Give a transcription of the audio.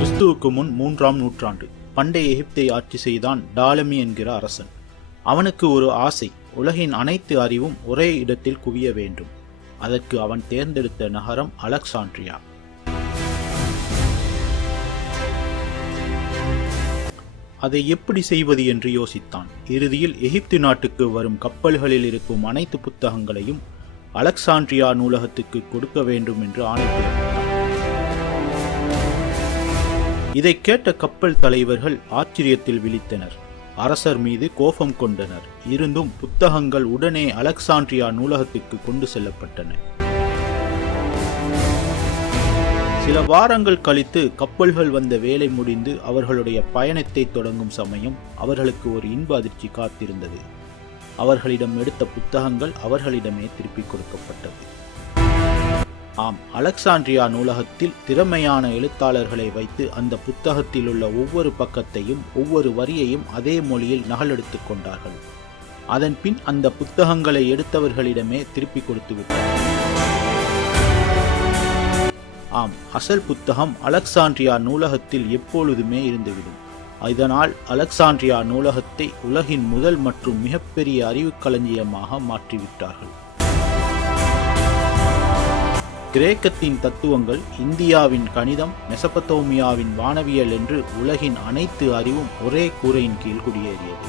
கிறிஸ்துவுக்கு முன் மூன்றாம் நூற்றாண்டு. பண்டைய எகிப்தை ஆட்சி செய்தான் டாலமி என்கிற அரசன். அவனுக்கு ஒரு ஆசை உலகின் அனைத்து அறிவும் ஒரே இடத்தில் குவிய வேண்டும். அதற்கு அவன் தேர்ந்தெடுத்த நகரம் அலெக்சாண்ட்ரியா. அதை எப்படி செய்வது என்று யோசித்தான். இறுதியில் எகிப்து நாட்டுக்கு வரும் கப்பல்களில் இருக்கும் அனைத்து புத்தகங்களையும் அலெக்சாண்ட்ரியா நூலகத்துக்கு கொடுக்க வேண்டும் என்று ஆணை இதை கேட்ட கப்பல் தலைவர்கள் ஆச்சரியத்தில் விழித்தனர். அரசர் மீது கோபம் கொண்டனர். இருந்தும் புத்தகங்கள் உடனே அலெக்சாண்ட்ரியா நூலகத்துக்கு கொண்டு செல்லப்பட்டன. சில வாரங்கள் கழித்து கப்பல்கள் வந்த வேலை முடிந்து அவர்களுடைய பயணத்தை தொடங்கும் சமயம் அவர்களுக்கு ஒரு இன்ப அதிர்ச்சி காத்திருந்தது. அவர்களிடம் எடுத்த புத்தகங்கள் அவர்களிடமே திருப்பிக் கொடுக்கப்பட்டது. ஆம் அலெக்சாண்ட்ரியா நூலகத்தில் திறமையான எழுத்தாளர்களை வைத்து அந்த புத்தகத்தில் உள்ள ஒவ்வொரு பக்கத்தையும் ஒவ்வொரு வரியையும் அதே மொழியில் நகலெடுத்து கொண்டார்கள். அதன் பின் அந்த புத்தகங்களை எடுத்தவர்களிடமே திருப்பிக் கொடுத்து விட்டார்கள் ஆம் அசல் புத்தகம் அலெக்சாண்ட்ரியா நூலகத்தில் எப்பொழுதுமே இருந்துவிடும். இதனால் அலெக்சாண்ட்ரியா நூலகத்தை உலகின் முதல் மற்றும் மிகப்பெரிய அறிவுக் களஞ்சியமாக மாற்றிவிட்டார்கள். கிரேக்கத்தின் தத்துவங்கள் இந்தியாவின் கணிதம் மெசபத்தோமியாவின் வானவியல் என்று உலகின் அனைத்து அறிவும் ஒரே கூரையின் கீழ் குடியேறியது.